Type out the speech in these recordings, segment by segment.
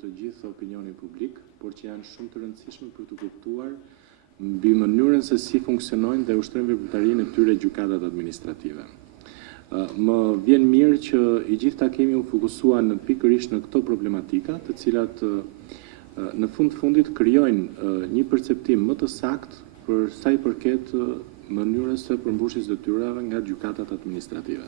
të gjithë opinionin publik, por që janë shumë të rëndësishme për të kuptuar mbi mënyrën se si funksionojnë dhe ushtrojnë veprimtarinë e tyre gjykatat administrative. Më vjen mirë që i gjithë takimi u fokusua në pikërisht në këto problematika, të cilat në fundit krijojnë një perceptim më të saktë për sa i përket mënyrës së përmbushjes detyrave nga gjykatat administrative.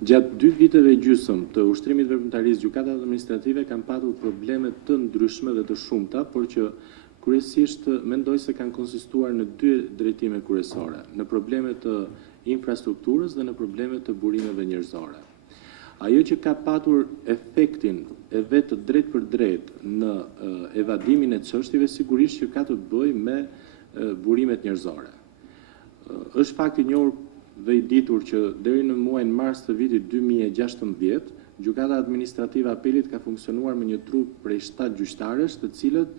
Gjatë 2 viteve gjysmë të ushtrimit veprimtarisë, gjykatat administrative kanë patur probleme të ndryshme dhe të shumta, por që kryesisht mendoj se kanë konsistuar në 2 drejtime kryesore, në probleme të infrastrukturës dhe në probleme të burimeve njerëzore. Ajo që ka patur efektin e vetë drejt për drejt në evadimin e çështjeve sigurisht që ka të bëjë me burimet njerëzore. Është fakt i njohur dhe i ditur që deri në muajin mars të vitit 2016, gjykata administrative apelit ka funksionuar me një trup prej 7 gjyqtarësh, të cilët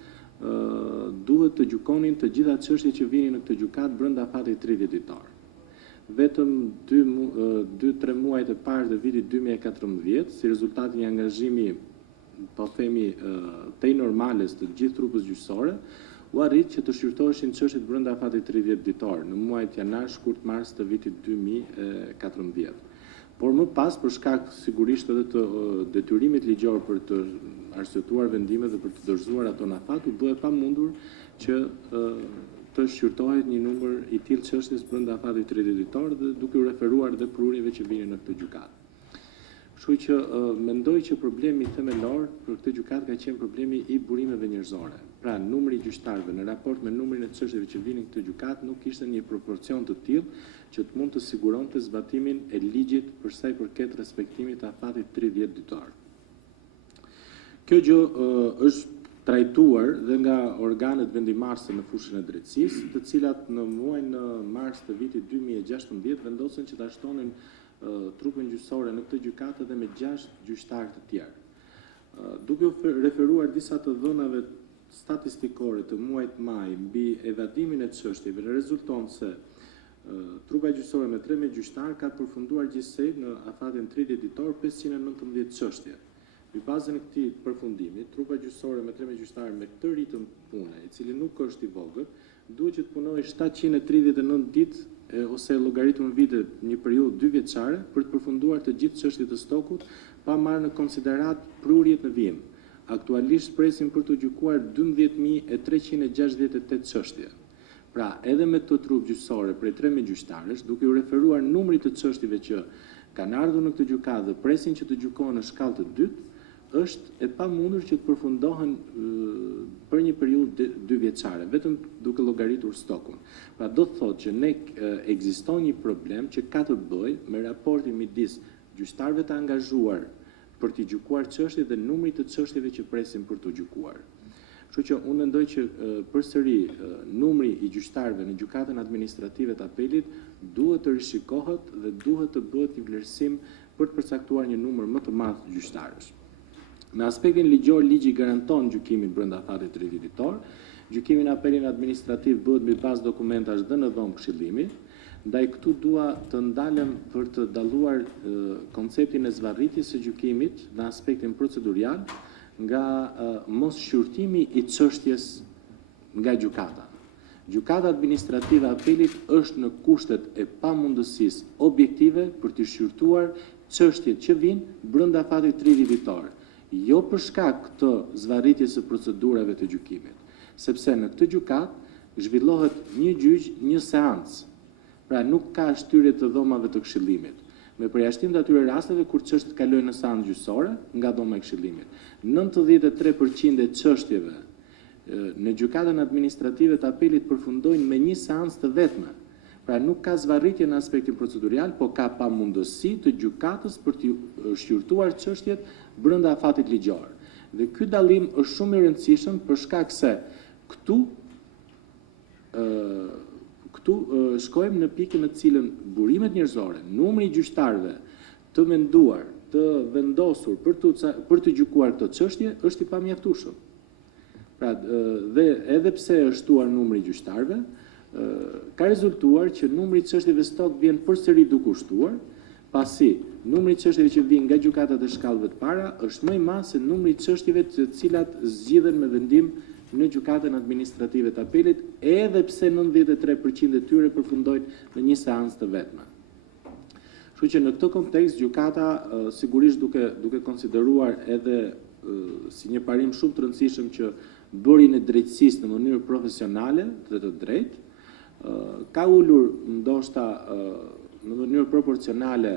duhet të gjykonin të gjitha çështjet që vinin në këtë gjykatë brenda fatit 30 ditor. Vetëm 2-3 muajt e parë të vitit 2014, si rezultat një angazhimi, po themi, tej normales të gjithë trupës gjyqësore, u arrit që të shqyrtoheshin çështjet brenda fatit 30 ditor në muajt janar, shkurt, mars të vitit 2014. Por më pas, për shkak sigurisht edhe të detyrimit ligjor për të arsyetuar vendimet dhe për të dorëzuar ato në afat, u bë e pamundur që të shqyrtohet një numër i tillë çështjes brenda fatit 30 ditor dhe duke u referuar dhe prurjeve që vinin në këtë gjykatë. Kështu që mendoj që problemi themelor për këtë gjykatë ka qenë problemi i burimeve njerëzore. Pra, numri i gjyqtarëve në raport me numrin e çështjeve që vinin në këtë gjykatë nuk kishte një proporcion të tillë që të mund të siguronte zbatimin e ligjit për sa i përket respektimit të afatit 30 ditor. Kjo gjë është trajtuar dhe nga organet vendimmarrëse në fushën e drejtësisë, të cilat në muajin mars të vitit 2016 vendosën që ta shtonin trupën gjyqësore në këtë gjykatë dhe me 6 gjyqtarë të tjerë. Duke u referuar disa të dhënave statistikore të muajit maj mbi evadimin e çështjeve, rezulton se trupa gjyqësore me 13 gjyqtarë ka përfunduar gjithsej në afatin 30 ditor 519 çështje. Mbi bazën e këtij përfundimi, trupa gjyqësore me 13 gjyqtarë me këtë ritëm pune, i cili nuk është i vogël, duhet që të punojë 739 ditë ose llogaritur në vite një periudhë 2 vjeçare për të përfunduar të gjithë çështjet të stokut pa marrë në konsiderat prurjet në vim. Aktualisht presim për të gjykuar 12.368 çështje. Pra, edhe me të trup gjyqësore prej 13 gjyqtarësh, duke u referuar numrit të çështjeve që kanë ardhur në këtë gjykatë dhe presin që të gjykohen në shkallë të dytë, është e pamundur që të përfundohen për një periudhë 2 vjeçare, vetëm duke llogaritur stokun. Pra do të thotë që ne ekziston një problem që ka të bëjë me raportin midis gjyqtarëve të angazhuar për të gjykuar çështjet dhe numrit të çështjeve që presin për të gjykuar. Kështu që unë mendoj që përsëri numri i gjyqtarëve në gjykatën administrative të apelit duhet të rishikohet dhe duhet të bëhet një vlerësim për të përcaktuar një numër më të madh gjyqtarësh. Në aspektin ligjor, ligji garanton gjykimin brenda afatit 30 ditor. Gjykimi në apelin administrativ bëhet mbi bazë dokumentash dhe në dhomë këshillimi. Ndaj këtu dua të ndalem për të dalluar konceptin e zvarritjes së gjykimit në aspektin procedurial nga mos shqyrtimi i çështjes nga gjykata. Gjykata administrative e apelit është në kushtet e pamundësisë objektive për të shqyrtuar çështjet që vijnë brenda afatit 30 ditor. Jo për shkak të zvarritjes së procedurave të gjykimit, sepse në këtë gjykatë zhvillohet një gjyq, një seancë. Pra nuk ka shtyrje të dhomave të këshillimit, me përjashtim të atyre rasteve kur çështjet kalojnë në seancë gjyqësore nga dhoma e këshillimit. 93% e çështjeve në gjykatën administrative të apelit përfundojnë me një seancë të vetme. Pra nuk ka zvarritje në aspektin procedurial, po ka pamundësi të gjykatës për të shqyrtuar çështjet brenda afatit ligjor. Dhe ky dallim është shumë i rëndësishëm për shkak se këtu shkojmë në pikën në cilën burimet njerëzore, numri i gjyqtarëve të menduar, të vendosur për të gjykuar këtë çështje është i pamjaftueshëm. Pra, dhe edhe pse është shtuar numri i gjyqtarëve, ka rezultuar që numri i çështjeve stok vjen përsëri duke u shtuar, Pasi, numri i çështjeve që vijnë nga gjykatat e shkallëve të para është më i madh se numri i çështjeve të cilat zgjidhen me vendim në gjykatën administrative të apelit, edhe pse 93% e tyre përfundojnë në një seancë të vetme. Kështu që në këtë kontekst gjykata sigurisht duke konsideruar edhe si një parim shumë të rëndësishëm që bërin e drejtësisë në mënyrë profesionale dhe të drejtë, ka ulur ndoshta në mënyrë proporcionale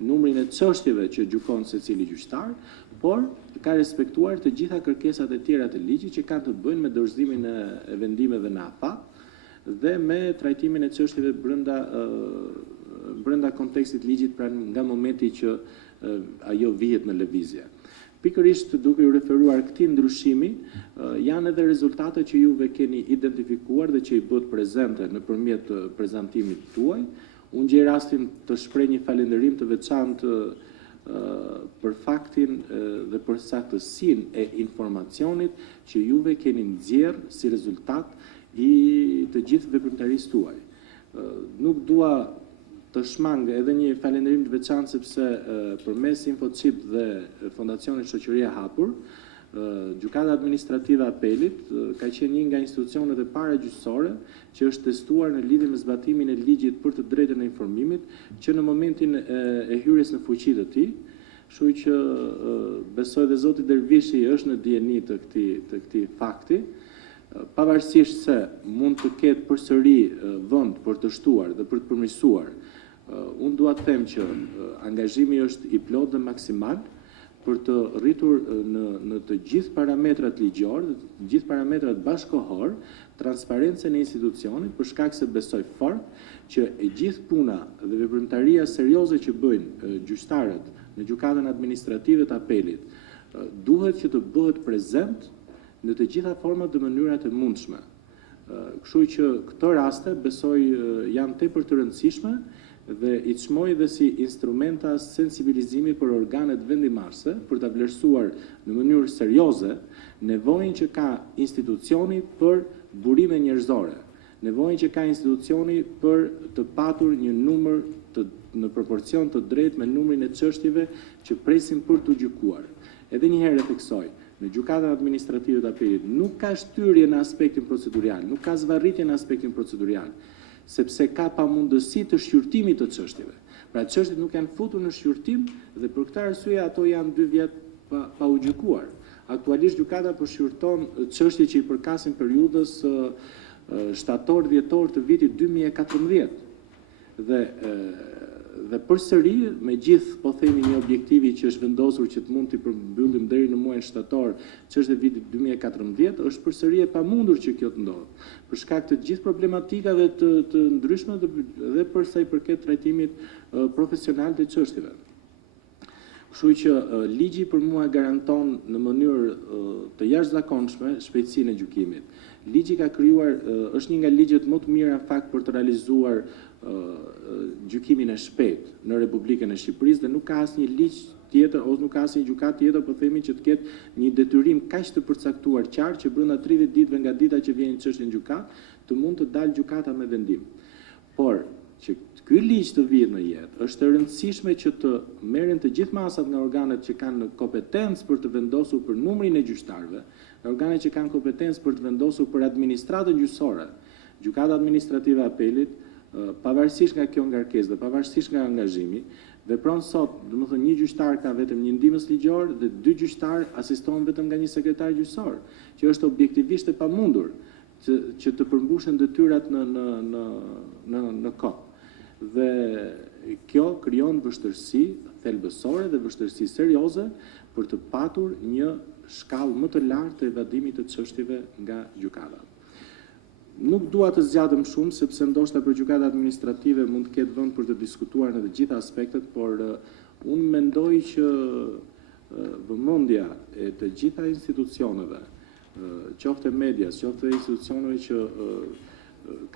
numrin e çështjeve që gjykon secili gjyqtar, por ka respektuar të gjitha kërkesat e tjera të ligjit që kanë të bëjnë me dorëzimin e vendimeve në afat dhe me trajtimin e çështjeve brenda kontekstit ligjit, pra nga momenti që ajo vihet në lëvizje. Pikërisht duke u referuar këtij ndryshimi, janë edhe rezultatet që juve keni identifikuar dhe që i bët prezente nëpërmjet prezantimit tuaj. Unë gjej rastin të shpreh një falënderim të veçantë për faktin dhe për saktësinë e informacionit që juve keni nxjerrë si rezultat i të gjithë veprimtarisë tuaj. Nuk dua të shmang edhe një falënderim të veçantë sepse përmes InfoChip dhe Fondacionit Shoqëria e Hapur, Gjykata Administrative e Apelit ka qenë një nga institucionet e para gjyqësore që është testuar në lidhje me zbatimin e ligjit për të drejtën e informimit që në momentin e hyrjes në fuqi të tij, kështu që besoj dhe zoti Dervishi është në dijeni të këtij fakti, pavarësisht se mund të ketë përsëri vend për të shtuar dhe për të përmirësuar. Unë dua të them që angazhimi është i plotë dhe maksimal për të rritur në të gjithë parametrat ligjor, të gjithë parametrat bashkëkohor, transparencën e institucionit, për shkak se besoj fort që e gjithë puna dhe veprimtaria serioze që bëjnë gjyqtarët në gjykatën administrative të apelit, duhet që të bëhet prezent në të gjitha format dhe mënyrat e mundshme. Kështu që këto raste besoj janë tepër të rëndësishme dhe i çmoj dhe si instrumenta sensibilizimi për organet vendimarrëse për ta vlerësuar në mënyrë serioze nevojën që ka institucioni për burime njerëzore, nevojën që ka institucioni për të patur një numër në proporcion të drejtë me numrin e çështjeve që presin për të gjykuar. Edhe një herë e theksoj, në gjykatën administrative të apelit nuk ka shtyrje në aspektin procedurial, nuk ka zvarritje në aspektin procedurial, sepse ka pamundësi të shqyrtimit të çështjeve. Pra çështjet nuk janë futur në shqyrtim dhe për këtë arsye ato janë 2 vjet pa u gjykuar. Aktualisht gjykata po shqyrton çështje që i përkasin periudhës shtator-dhjetor të vitit 2014. Dhe përsëri, me gjithë po themi një objektivi që është vendosur që të mund t'i përmbyllim deri në muajin shtator çështjet e vitit 2014, është përsëri e pamundur që kjo të ndodhë, për shkak të gjithë problematikave të ndryshme dhe për sa i përket trajtimit profesional të çështjeve. Kështu që ligji për mua garanton në mënyrë të jashtëzakonshme shpejtësinë e gjykimit. Ligji ka krijuar, është një nga ligjet më të mira në fakt për të realizuar gjykimin e shpejtë në Republikën e Shqipërisë dhe nuk ka asnjë ligj tjetër ose nuk ka asnjë gjykatë tjetër, po themi që të ketë një detyrim kaq të përcaktuar qartë që brenda 30 ditëve nga dita që vjen çështja në gjykatë të mund të dalë gjykata me vendim. Por që ky ligj të vihet në jetë, është e rëndësishme që të merren të gjithë masat nga organet që kanë kompetencë për të vendosur për numrin e gjyqtarëve, nga organet që kanë kompetencë për të vendosur për administratën gjyqësore. Gjykata administrative e apelit, pavarësisht nga kjo ngarkesë dhe pavarësisht nga angazhimi, vepron sot, domethënë një gjyqtar ka vetëm një ndihmës ligjor dhe 2 gjyqtarë asistohen vetëm nga një sekretar gjyqësor, që është objektivisht e pamundur që të përmbushen detyrat në kohë. Dhe kjo krijon vështirësi thelbësore dhe vështirësi serioze për të patur një shkallë më të lartë të evadimit të çështjeve nga gjykata. Nuk dua të zgjatëm shumë sepse ndoshta për gjykata administrative mund të ketë vend për të diskutuar në të gjitha aspektet, por unë mendoj që vëmendja e të gjitha institucioneve, qoftë medias, qoftë institucioneve që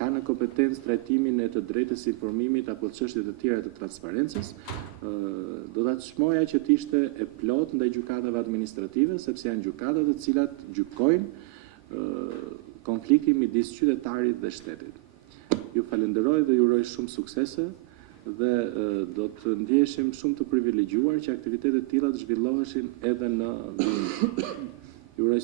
kanë në kompetencë trajtimin e të drejtës së informimit apo çështje të tjera të transparencës, do ta çmoja që të ishte e plot ndaj gjykatave administrative, sepse janë gjykata të cilat gjykojnë konfliktin midis qytetarit dhe shtetit. Ju falenderoj dhe ju uroj shumë suksese dhe do të ndjeshim shumë të privilegjuar që aktivitetet tilla të zhvilloheshin edhe në vend. Ju uroj